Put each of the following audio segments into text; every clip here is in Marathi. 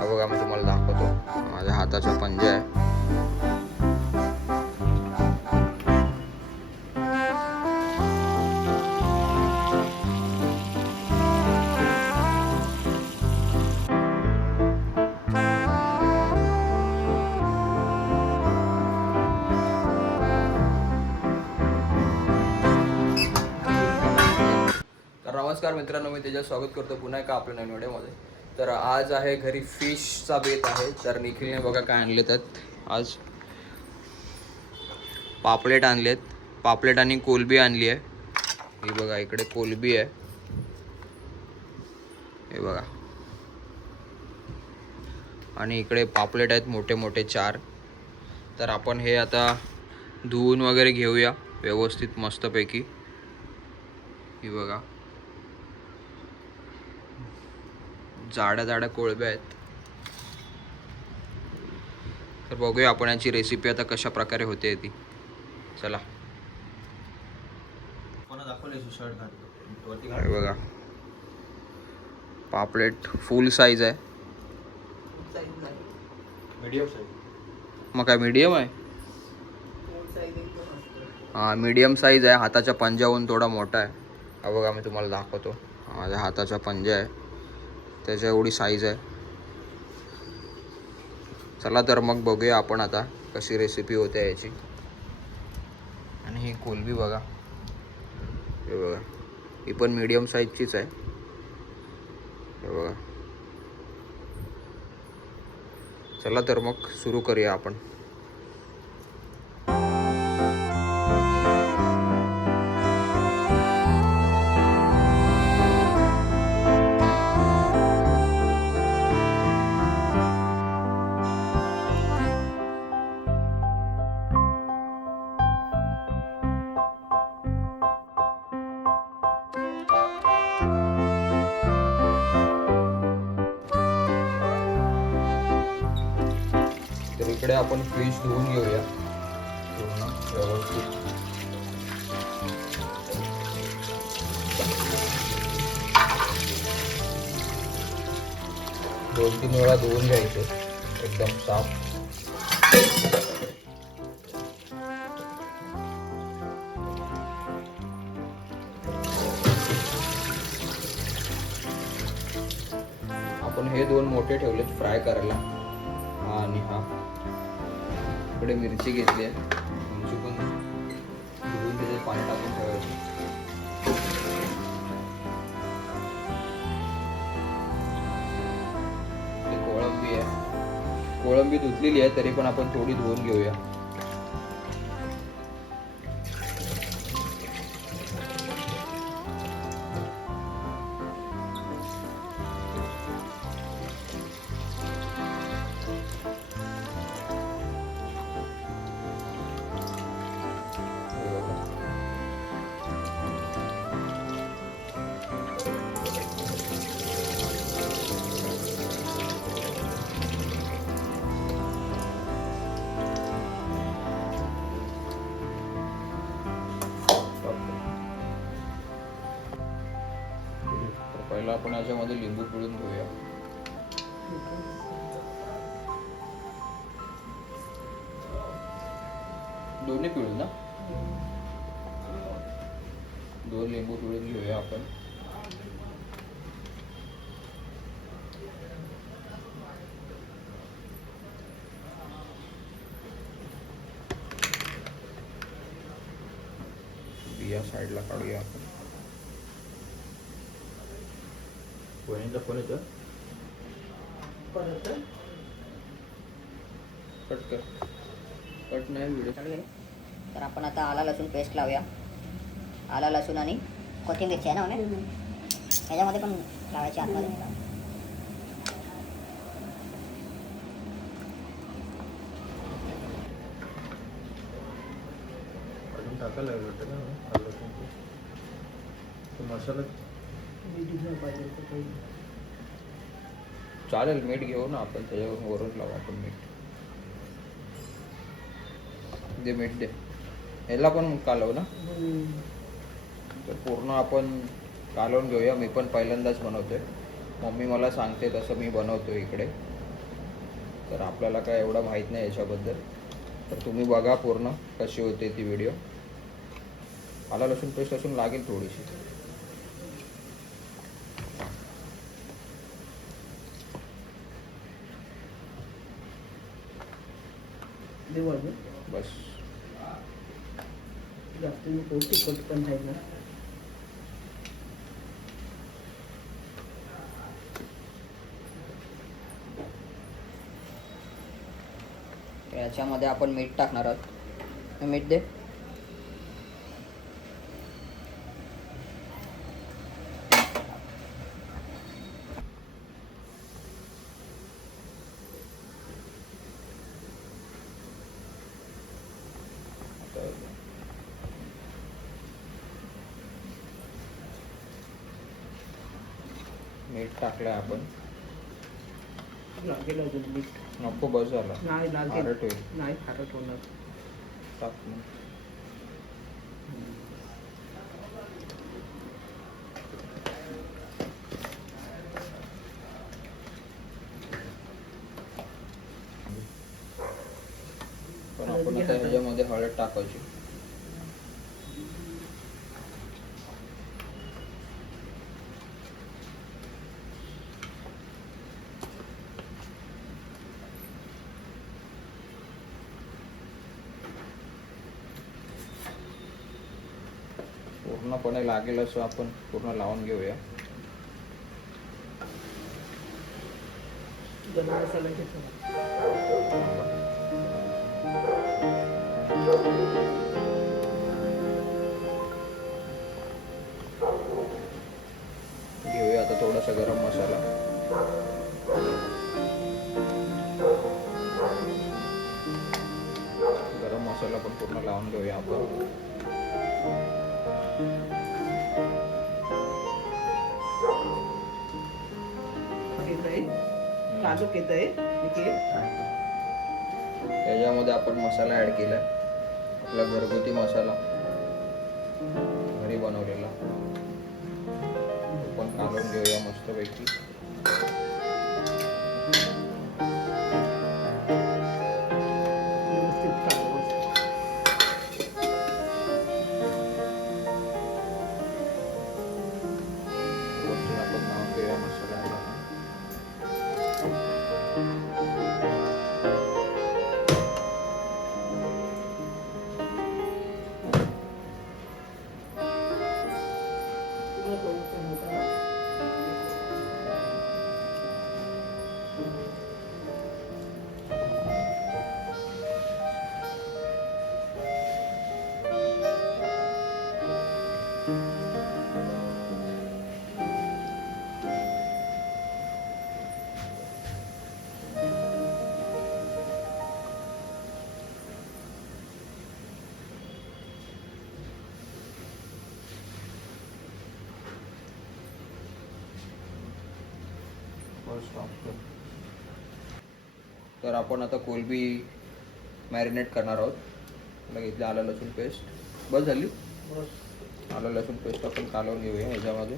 हा बघा मी तुम्हाला दाखवतो. माझ्या हाताचा पंजा आहे. तर नमस्कार मित्रांनो, मी त्याच्यात स्वागत करतो पुन्हा एका आपल्या नवीन व्हिडिओमध्ये. तर आज आहे घरी फिशचा बेत आहे. तर निखिलने बघा काय आणले आहेत. आज पापलेट आणलेत. पापलेट आणि कोलबी आणली आहे. ही बघा इकडे कोलबी आहे, हे बघा. आणि इकडे पापलेट आहेत मोठे मोठे 4. तर आपण हे आता धुवून वगैरे घेऊया व्यवस्थित मस्तपैकी. ही बघा जाड्या जाड्या कोळब्या आहेत. तर बघूया आपण याची रेसिपी आता कशा प्रकारे होते ती. चला. हे बघा पापलेट फुल साईज आहे. मग काय मीडियम आहे? हां मीडियम साईज आहे. हाताच्या पंजाहून थोडा मोठा आहे. हा बघा मी तुम्हाला दाखवतो. माझ्या हाताचा पंजा आहे, त्याच्या एवढी साईज आहे. चला तर मग बघूया आपण आता कशी रेसिपी होते याची. आणि ही कोलबी बघा, हे बघा ही पण मीडियम साईजचीच आहे. हे बघा. चला तर मग सुरू करूया आपण. तर इकडे आपण फिश धुवून घेऊया पूर्ण व्यवस्थित. दोन 3 वेळा धुवून घ्यायचे एकदम साफ. आपण हे 2 मोठे ठेवलेत फ्राय करायला. हा आणि हा इकडे मिरची घेतली आहे. मिरची पण धुवून त्याच्यात पाणी टाकून ठेवायची. कोळंबी आहे. कोळंबी धुतलेली आहे तरी पण आपण थोडी धुवून घेऊया. पहिला आपण याच्यामध्ये लिंबू पिळून घेऊया. दोन्ही पिळून ना, 2 लिंबू पिळून घेऊया आपण. बिया साईडला काढूया आपण. फोन येतो परत कट कर. कट नाही व्हिडिओ. तर आपण आता आला लसूण पेस्ट लावूया. आला लसूण आणि कोथिंबीरची आहे ना म्हणे ह्याच्यामध्ये पण लावायची आतमध्ये. अजून टाकायला लागलं ना मसाला. चालेल मीठ घेऊ ना आपण, त्याच्यावरून वरून लावू आपण मीठ. दे मीठ दे. ह्याला पण कालव ना, तर पूर्ण आपण कालवून घेऊया. मी पण पहिल्यांदाच बनवतोय. मम्मी मला सांगते तसं मी बनवतो इकडे. तर आपल्याला काय एवढं माहीत नाही याच्याबद्दल. तर तुम्ही बघा पूर्ण कशी होते ती व्हिडिओ. आला लसूण पेस्ट असून लागेल थोडीशी. बस जास्त नको तिखट पण आहे ना. याच्यामध्ये आपण मीठ टाकणार आहोत. मीठ दे. मीठ टाकलं आपण. लागेल अजून मीठ. नको बस झाला. नाही लागेल. खारट होईल. नाही खारट होणार. टाक मग. पण आपण आता ह्याच्यामध्ये हळद टाकायची. पूर्णपणे लागेल असं आपण पूर्ण लावून घेऊया. गरम मसाला घेतो. घेऊया आता थोडासा गरम मसाला. गरम मसाला पण पूर्ण लावून घेऊया आपण. काजूक येत आहे. त्याच्यामध्ये आपण मसाला ॲड केला, आपला घरगुती मसाला घरी बनवलेला. तो पण काढून घेऊया मस्तपैकी. आपण लावून घेऊया मसाला. तर आपण आता कोलबी मॅरिनेट करणार आहोत. मला घेतलं आलं लसूण पेस्ट. बस झाली. आलं लसूण पेस्ट आपण कालवून घेऊया ह्याच्यामध्ये.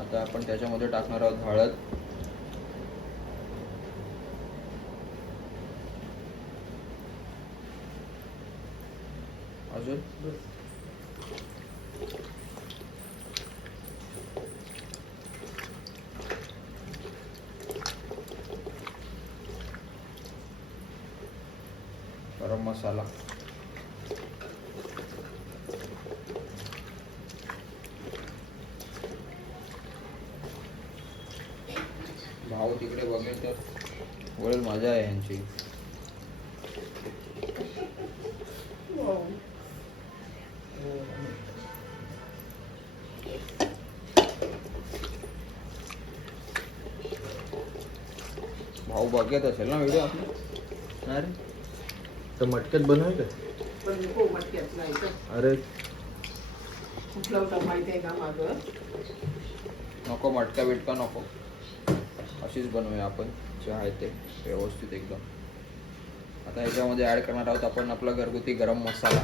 आता आपण त्याच्यामध्ये टाकणार आहोत हळद, अजून गरम मसाला, भाऊ तिकडे बघेल तर वळेल मजा आहे यांची. भाऊ बघत असेल ना व्हिडिओ आपली. अरे तर मटक्यात बनवायचं. पण नको मटक्यात नाही तर. अरे कुठला होता माहिती आहे का मागं? नको मटका बिटका नको, अशीच बनवूया आपण जे आहे ते व्यवस्थित एकदम. आता ह्याच्यामध्ये ॲड करणार आहोत आपण आपला घरगुती गरम मसाला.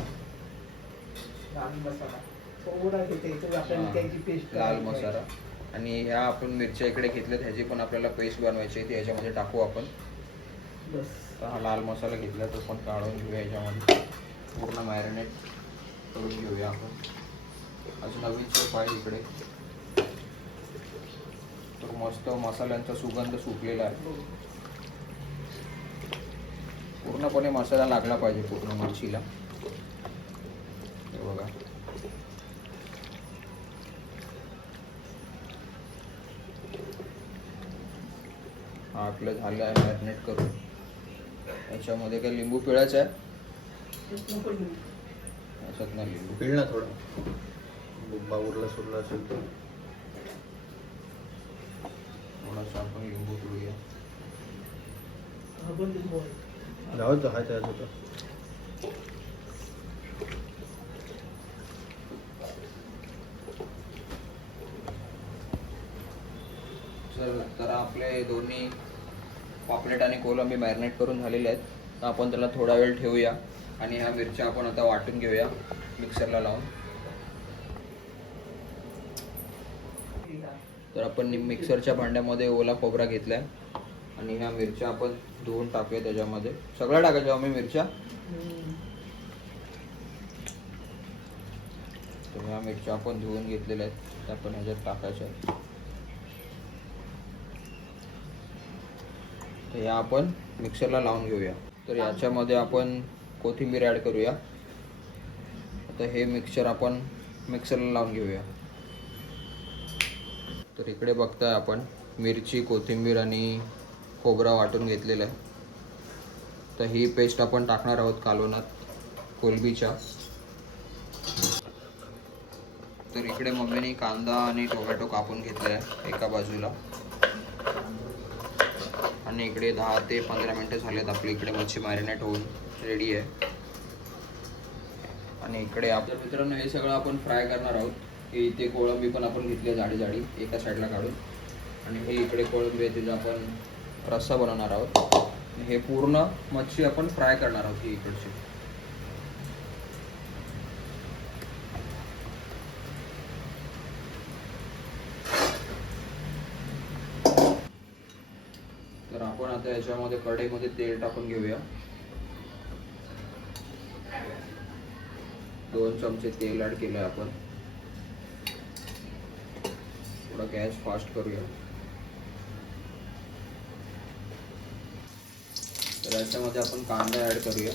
लाल मसाला. थोडा घेते तो आपण त्याची पेस्ट लाल मसाला. आणि ह्या आपण मिरच्या इकडे घेतल्यात ह्याची पण आपल्याला पेस्ट बनवायची आहे ती ह्याच्यामध्ये टाकू आपण. बस तर हा लाल मसाला घेतला तो पण काढून घेऊया ह्याच्यामध्ये, पूर्ण मॅरिनेट करून घेऊया आपण. अजून नवीन शेप आहे इकडे, तर मस्त मसाल्यांचा सुगंध सुटलेला आहे. पूर्णपणे मसाला लागला पाहिजे पूर्ण मिरचीला. हे बघा, हा आपलं झालं आहे मॅरिनेट करून. याच्यामध्ये काय लिंबू पिळायचं आहे, याच्यात ना लिंबू पिळ ना थोडं, बुब्बा उरला सुरला असेल तर. थोडासा आपण लिंबू पिळूया. आपण लिंबू जाऊ हाय तयार होतं. तर आपले दोन्ही पापलेट आणि कोलंबी मॅरिनेट करून झालेले आहेत. तर आपण त्याला थोडा वेळ ठेवूया आणि ह्या मिरच्या आपण आता वाटून घेऊया मिक्सरला लावून. तर आपण मिक्सरच्या भांड्यामध्ये ओला खोबरा घेतला आहे आणि ह्या मिरच्या आपण धुवून टाकूया त्याच्यामध्ये. सगळ्या टाकायच्या आम्ही मिरच्या. तर ह्या मिरच्या आपण धुवून घेतलेल्या आहेत त्या आपण ह्याच्यात टाकायच्या आहेत. तर ह्या आपण मिक्सरला लावून घेऊया. तर याच्यामध्ये आपण कोथिंबीर ॲड करूया. आता हे मिक्सचर आपण मिक्सरला लावून घेऊया. तर इकडे बघताय आपण मिरची, कोथिंबीर आणि खोबरा वाटून घेतलेलं आहे. तर ही पेस्ट आपण टाकणार आहोत कालवणात कोलंबीच्या. तर इकडे मम्मीने कांदा आणि टोमॅटो कापून घेतले आहे एका बाजूला. आणि इकडे 10 ते 15 मिनटं झालेत आपली इकडे मच्छी मॅरिनेट होऊन रेडी आहे. आणि इकडे आपल्या मित्रांनो हे सगळं आपण फ्राय करणार आहोत. की इथे कोळंबी पण आपण घेतली जाडी जाडी एका साईडला काढून, आणि हे इकडे कोळंबी आहे तिचा आपण रस्सा बनवणार आहोत. हे पूर्ण मच्छी आपण फ्राय करणार आहोत ही इकडची. तर आपण आता याच्यामध्ये कढईमध्ये तेल टाकून घेऊया. 2 चमचे तेल ॲड केलं आपण. थोडा गॅस फास्ट करूया. तर याच्यामध्ये आपण कांदा ॲड करूया.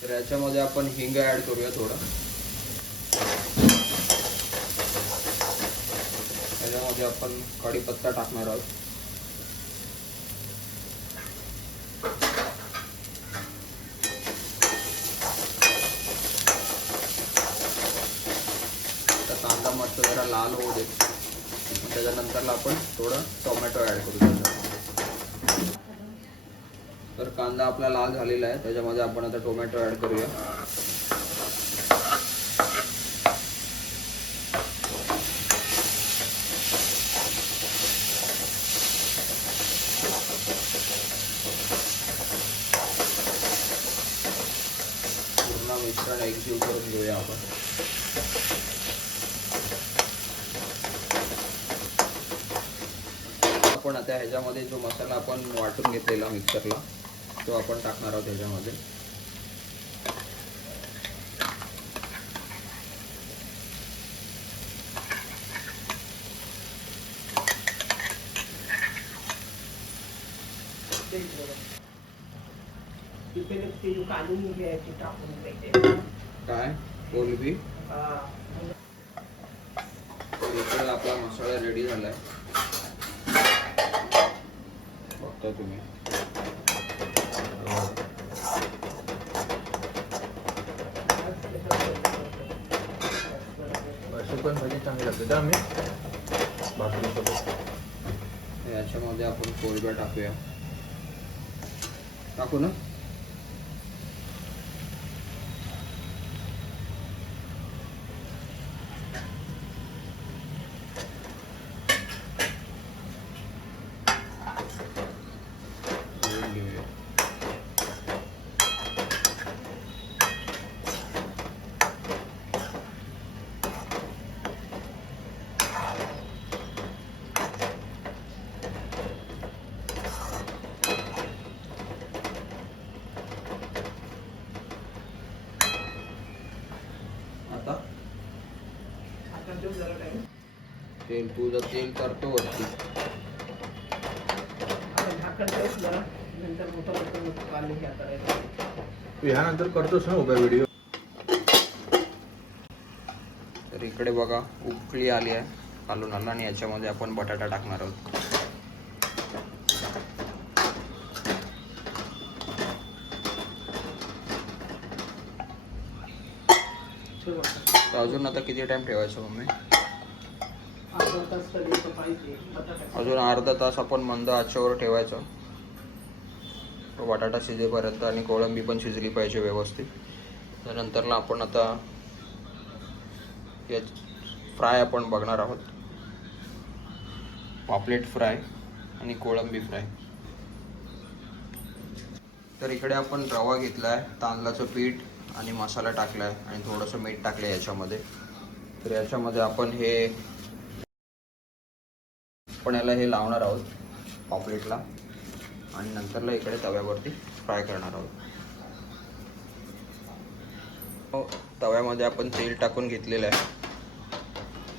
तर याच्यामध्ये आपण हिंग ॲड करूया थोडं. याच्यामध्ये आपण कढीपत्ता टाकणार आहोत. तर कांदा मस्त जरा लाल होऊ दे. त्याच्यानंतरला आपण थोडं टोमॅटो ॲड करू त्याच्यात. तर कांदा आपला लाल झालेला आहे, त्याच्यामध्ये आपण आता टोमॅटो ॲड करूया. पूर्ण मिश्रण एकजीव करून घेऊया आपण. आपण आता ह्याच्यामध्ये जो मसाला आपण वाटून घेतलेला मिक्सरला तो आपण टाकणार आहोत ह्याच्यामध्ये. काढून घ्यायची टाकून द्यायचे. काय कोलंबी. हा. इकडे आपला मसाला रेडी झालाय बघता तुम्ही. अशी पण भाजी चांगली लागते का आम्ही भाकरीसोबत. याच्यामध्ये आपण कोलंब्या टाकूया. टाकू ना. अजून जरा टाइम तेल तुझं तेल करतो वरती. आपण झाकण ठेवून जरा नंतर मोठं काढून घ्या करायचं. तू ह्यानंतर करतोस ना उभ्या व्हिडिओ. तर इकडे बघा उकळी आली आहे कालून आला आणि याच्यामध्ये आपण बटाटा टाकणार आहोत. तर अजून आता किती टाइम ठेवायचं मम्मी? अर्धा तास तरी तर पाहिजे बटाटा. अजून अर्धा तास आपण मंद आचेवर ठेवायचं. तो बटाटा शिजेपर्यंत आणि कोळंबी पण शिजली पाहिजे व्यवस्थित. त्यानंतरला आपण आता या फ्राय आपण बघणार आहोत. पापलेट फ्राय आणि कोळंबी फ्राय. तर इकडे आपण रवा घेतला आहे, तांदळाचं पीठ आणि मसाला टाकला आहे आणि थोडंसं मीठ टाकलं आहे याच्यामध्ये. तर याच्यामध्ये आपण याला हे लावणार आहोत पापलेटला आणि नंतरला इकडे तव्यावरती फ्राय करणार आहोत. तव्यामध्ये आपण तेल टाकून घेतलेलं आहे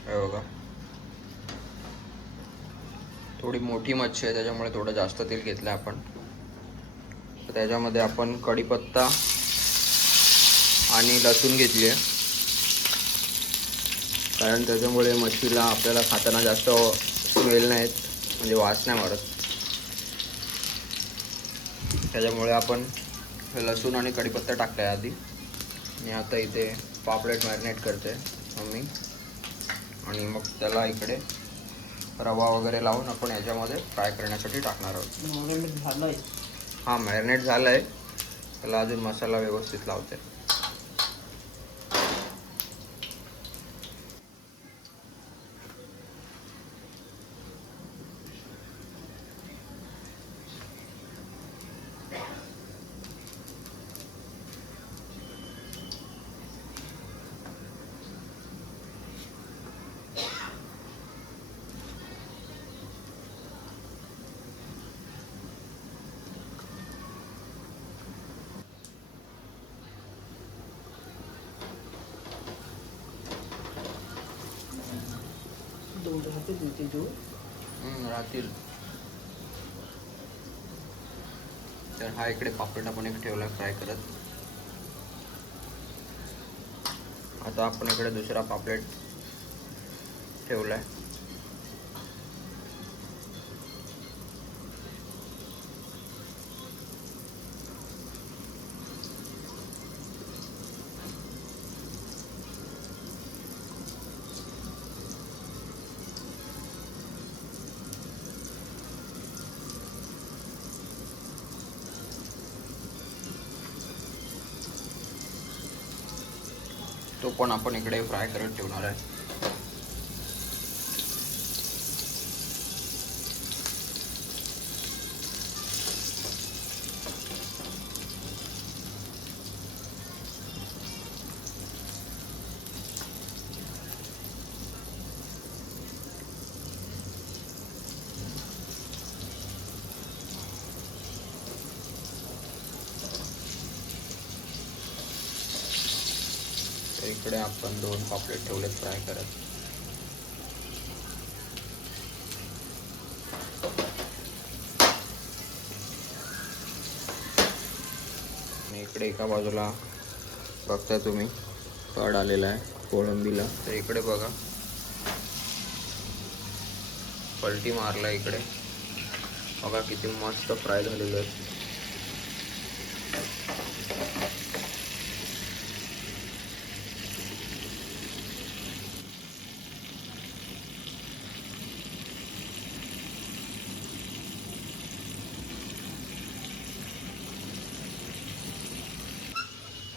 हे बघा. थोडी मोठी मच्छी आहे त्याच्यामुळे थोडं जास्त तेल घेतलं आहे आपण. तर त्याच्यामध्ये आपण कढीपत्ता आणि लसूण घेतली आहे कारण त्याच्यामुळे मच्छीला आपल्याला खाताना जास्त स्मेल नाही येत, म्हणजे वास नाही मारत. त्याच्यामुळे आपण लसूण आणि कढीपत्ता टाकला आहे आधी. आणि आता इथे पापलेट मॅरिनेट करते मम्मी आणि मग त्याला इकडे रवा वगैरे लावून आपण याच्यामध्ये फ्राय करण्यासाठी टाकणार आहोत. मॅरिनेट झालंय. हां मॅरिनेट झालं आहे. त्याला अजून मसाला व्यवस्थित लावते. दोन राहते तिथे जो राहतील. तर हा इकडे पापलेट आपण एक ठेवला फ्राय करत. आता आपण इकडे दुसरा पापलेट ठेवलाय. तो पण आपण इकडे फ्राय करत ठेवणार आहे. तर इकडे आपण 2 पापलेट ठेवलेत फ्राय करत. आणि इकडे एका बाजूला बघता तुम्ही कड आलेला आहे कोळंबीला. तर इकडे बघा पलटी मारला. इकडे बघा किती मस्त फ्राय झालेलं आहे.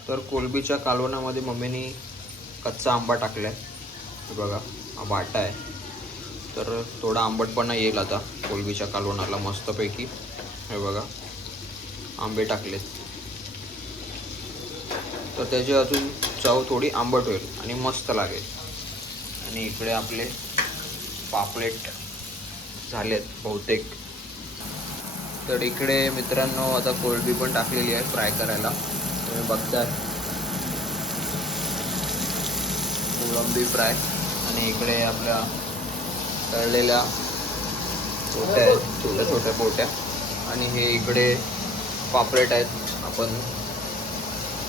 तर कोलंबीच्या कालवणामध्ये मम्मीनी कच्चा आंबा टाकला आहे. बघा हा बाटा आहे. तर थोडा आंबटपणा येईल आता कोलंबीच्या कालवणाला मस्तपैकी. हे बघा आंबे टाकलेत तर त्याची अजून चव थोडी आंबट होईल आणि मस्त लागेल. आणि इकडे आपले पापलेट झालेत बहुतेक. तर इकडे मित्रांनो आता कोलंबी पण टाकलेली आहे फ्राय करायला. तुम्ही बघताय कोळंबी फ्राय. आणि इकडे आपल्या तळलेल्या पोट्या आहेत, छोट्या छोट्या पोट्या. आणि हे इकडे पापलेट आहेत आपण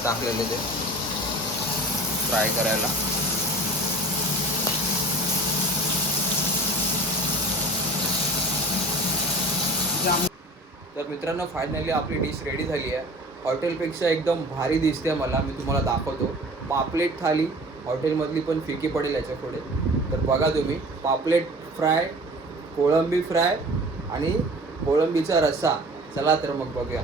टाकलेले ते फ्राय करायला. तर मित्रांनो फायनली आपली डिश रेडी झाली आहे. हॉटेलपेक्षा एकदम भारी दिसते मला. मी तुम्हाला दाखवतो. पापलेट थाली हॉटेलमधली पण फिकी पडेल याच्या पुढे. तर बघा तुम्ही, पापलेट फ्राय, कोळंबी फ्राय आणि कोळंबीचा रस्सा. चला तर मग बघूया.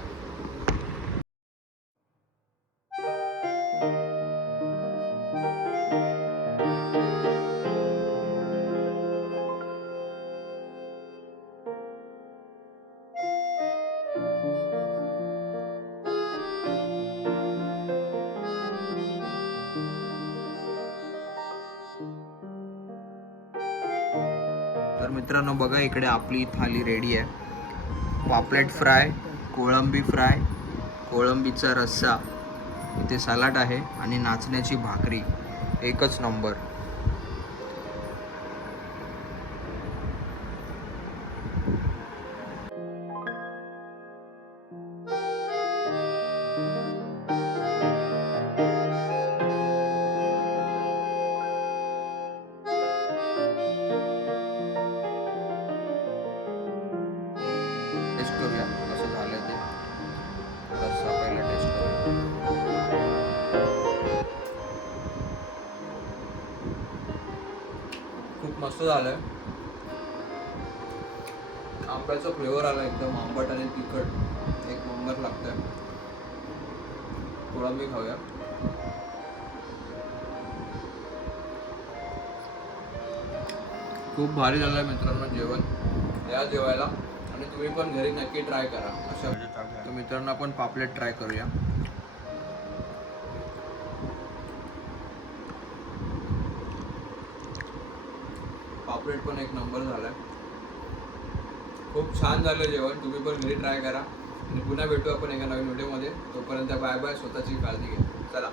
तर मित्रांनो बघा, इकडे आपली थाली रेडी आहे. पापलेट फ्राय, कोळंबी फ्राय, कोळंबीचा रस्सा, इथे सलाड आहे आणि नाचण्याची भाकरी. एकच नंबर. टेस्ट करूया कसं झालं ते. रस्सा पहिला टेस्ट करूया. खूप मस्त झालंय. आंब्याचा फ्लेवर आला एकदम आंबट आणि तिखट. एक नंबर लागतंय. कोळंबी खाऊया. खूप भारी झालंय मित्रांनो जेवण. या जेवायला आणि तुम्ही पण घरी नक्की ट्राय करा. अशा तर मित्रांनो आपण पापलेट ट्राय करूया. पापलेट पण एक नंबर झालाय. खूप छान झालं जेवण. तुम्ही पण घरी ट्राय करा आणि पुन्हा भेटू आपण एका नवीन व्हिडिओमध्ये. तोपर्यंत बाय बाय. स्वतःची काळजी घ्या. चला.